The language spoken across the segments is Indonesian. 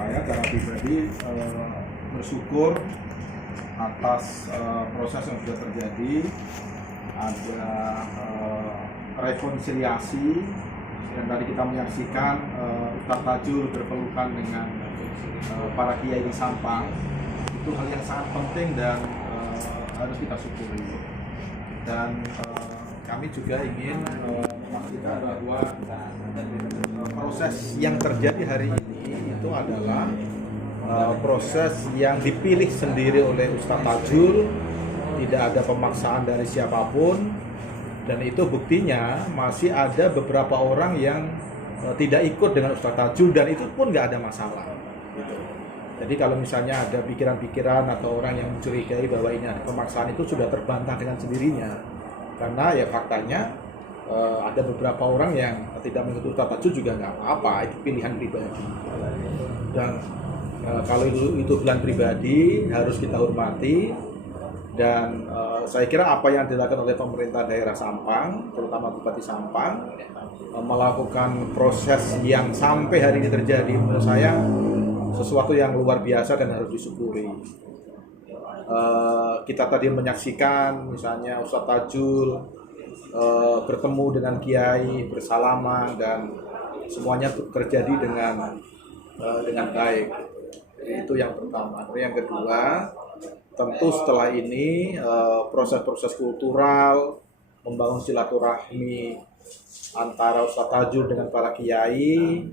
Saya secara pribadi bersyukur atas proses yang sudah terjadi. Ada rekonsiliasi dan tadi kita menyaksikan Ustadz Tajul berpelukan dengan para kiai di Sampang. Itu hal yang sangat penting dan harus kita syukuri. Dan kami juga ingin memastikan bahwa proses yang terjadi hari ini itu adalah proses yang dipilih sendiri oleh Ustadz Tajul, tidak ada pemaksaan dari siapapun, dan itu buktinya masih ada beberapa orang yang tidak ikut dengan Ustadz Tajul dan itu pun nggak ada masalah. Jadi kalau misalnya ada pikiran-pikiran atau orang yang mencurigai bahwa ini ada pemaksaan, itu sudah terbantah dengan sendirinya. Karena ya faktanya ada beberapa orang yang tidak mengikuti Ustadz Tajul juga nggak apa-apa, itu pilihan pribadi. Dan kalau itu pilihan pribadi harus kita hormati. Dan saya kira apa yang dilakukan oleh pemerintah daerah Sampang, terutama Bupati Sampang, melakukan proses yang sampai hari ini terjadi, menurut saya sesuatu yang luar biasa dan harus disyukuri. Kita tadi menyaksikan misalnya Ustadz Tajul bertemu dengan kiai, bersalaman, dan semuanya terjadi dengan baik. Jadi itu yang pertama. Yang kedua, tentu setelah ini proses-proses kultural, membangun silaturahmi antara Ustadz Tajul dengan para kiai,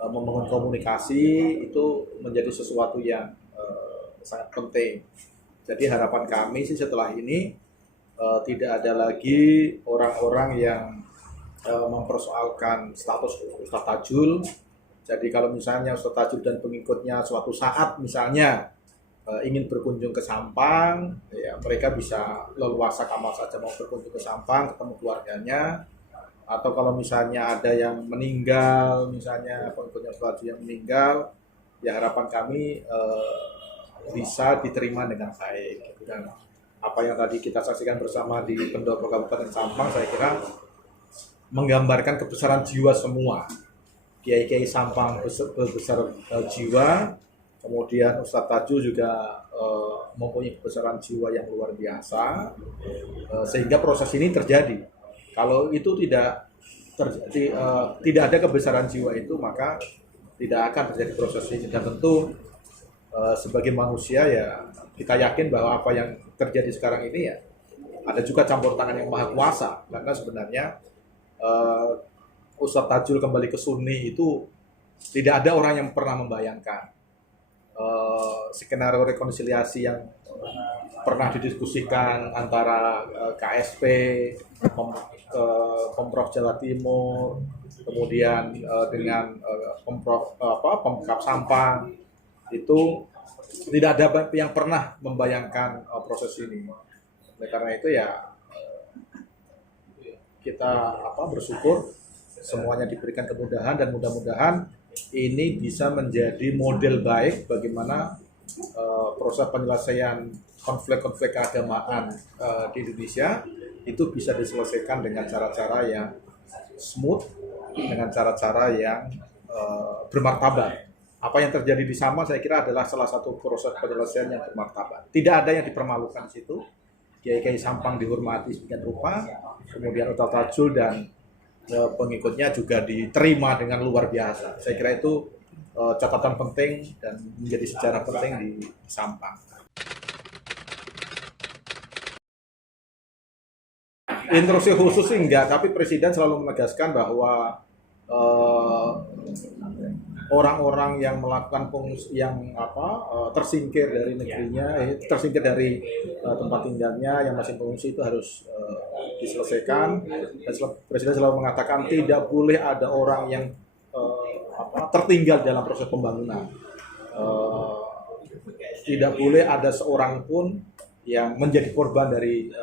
membangun komunikasi, itu menjadi sesuatu yang sangat penting. Jadi harapan kami sih setelah ini tidak ada lagi orang-orang yang mempersoalkan status Ustadz Tajul. Jadi kalau misalnya Ustadz Tajul dan pengikutnya suatu saat misalnya ingin berkunjung ke Sampang, ya mereka bisa leluasa kamal saja mau berkunjung ke Sampang, ketemu keluarganya. Atau kalau misalnya ada yang meninggal, misalnya pengikutnya Ustadz Tajul yang meninggal, ya harapan kami bisa diterima dengan baik. Dan apa yang tadi kita saksikan bersama di Pendopo Kabupaten Sampang, saya kira menggambarkan kebesaran jiwa semua. Kiai-kiai Sampang besar jiwa, kemudian Ustadz Tajul juga mempunyai kebesaran jiwa yang luar biasa, sehingga proses ini terjadi. Kalau itu tidak ada kebesaran jiwa itu, maka tidak akan terjadi proses ini. Dan tentu sebagai manusia ya kita yakin bahwa apa yang terjadi sekarang ini ya ada juga campur tangan yang maha kuasa. Karena sebenarnya Ustadz Tajul kembali ke Sunni itu tidak ada orang yang pernah membayangkan. Skenario rekonsiliasi yang pernah didiskusikan antara KSP, Pemprov Jawa Timur, kemudian dengan Pemkab Sampang, itu tidak ada yang pernah membayangkan proses ini. Oleh karena itu ya kita bersyukur semuanya diberikan kemudahan, dan mudah-mudahan ini bisa menjadi model baik bagaimana proses penyelesaian konflik-konflik keagamaan di Indonesia itu bisa diselesaikan dengan cara-cara yang smooth, dengan cara-cara yang bermartabat. Apa yang terjadi di Sampang saya kira adalah salah satu proses penyelesaian yang bermartabat. Tidak ada yang dipermalukan di situ. Kiai-kiai Sampang dihormati sedemikian rupa, kemudian Ustadz Tajul dan pengikutnya juga diterima dengan luar biasa. Saya kira itu catatan penting dan menjadi sejarah penting di Sampang. Instruksi khusus sih enggak, tapi Presiden selalu menegaskan bahwa orang-orang yang melakukan tersingkir dari negerinya, tersingkir dari tempat tinggalnya, yang masih pengungsi itu harus diselesaikan. Dan Presiden selalu mengatakan tidak boleh ada orang yang tertinggal dalam proses pembangunan. Tidak boleh ada seorang pun yang menjadi korban dari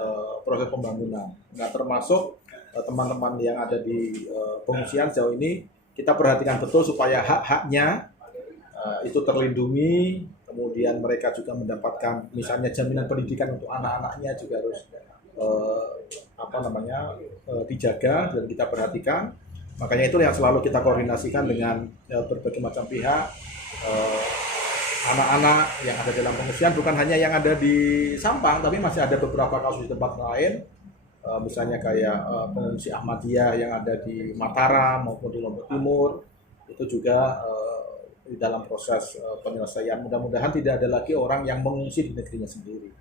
proses pembangunan. Nah, termasuk teman-teman yang ada di pengungsian sejauh ini, kita perhatikan betul supaya hak-haknya itu terlindungi, kemudian mereka juga mendapatkan misalnya jaminan pendidikan untuk anak-anaknya juga harus dijaga dan kita perhatikan. Makanya itu yang selalu kita koordinasikan dengan berbagai macam pihak, eh, anak-anak yang ada dalam pengungsian, bukan hanya yang ada di Sampang, tapi masih ada beberapa kasus di tempat lain. Misalnya kayak pengungsi Ahmadiyah yang ada di Mataram maupun di Lombok Timur, itu juga di dalam proses penyelesaian. Mudah-mudahan tidak ada lagi orang yang mengungsi di negerinya sendiri.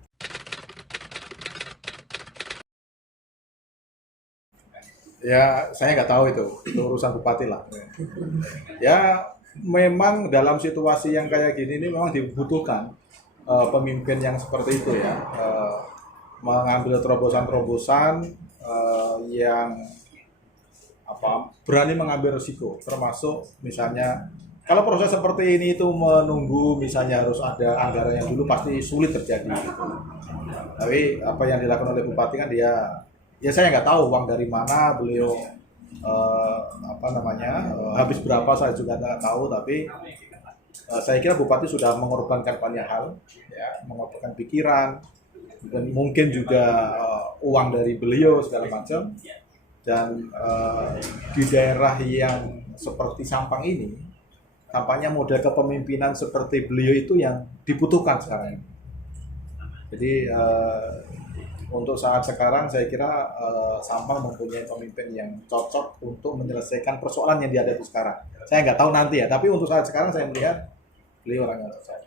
Ya, saya nggak tahu itu urusan bupati lah. Ya, memang dalam situasi yang kayak gini ini memang dibutuhkan pemimpin yang seperti itu ya, mengambil terobosan-terobosan yang berani mengambil risiko, termasuk misalnya kalau proses seperti ini itu menunggu misalnya harus ada anggaran yang dulu pasti sulit terjadi gitu. Tapi apa yang dilakukan oleh bupati kan ya saya nggak tahu uang dari mana beliau habis berapa saya juga nggak tahu, tapi saya kira bupati sudah mengorbankan banyak hal ya, mengorbankan pikiran dan mungkin juga uang dari beliau segala macam, dan di daerah yang seperti Sampang ini tampaknya model kepemimpinan seperti beliau itu yang dibutuhkan sekarang. Jadi untuk saat sekarang saya kira Sampang mempunyai pemimpin yang cocok untuk menyelesaikan persoalan yang dihadapi sekarang. Saya nggak tahu nanti ya, tapi untuk saat sekarang saya melihat beliau orang yang cocok.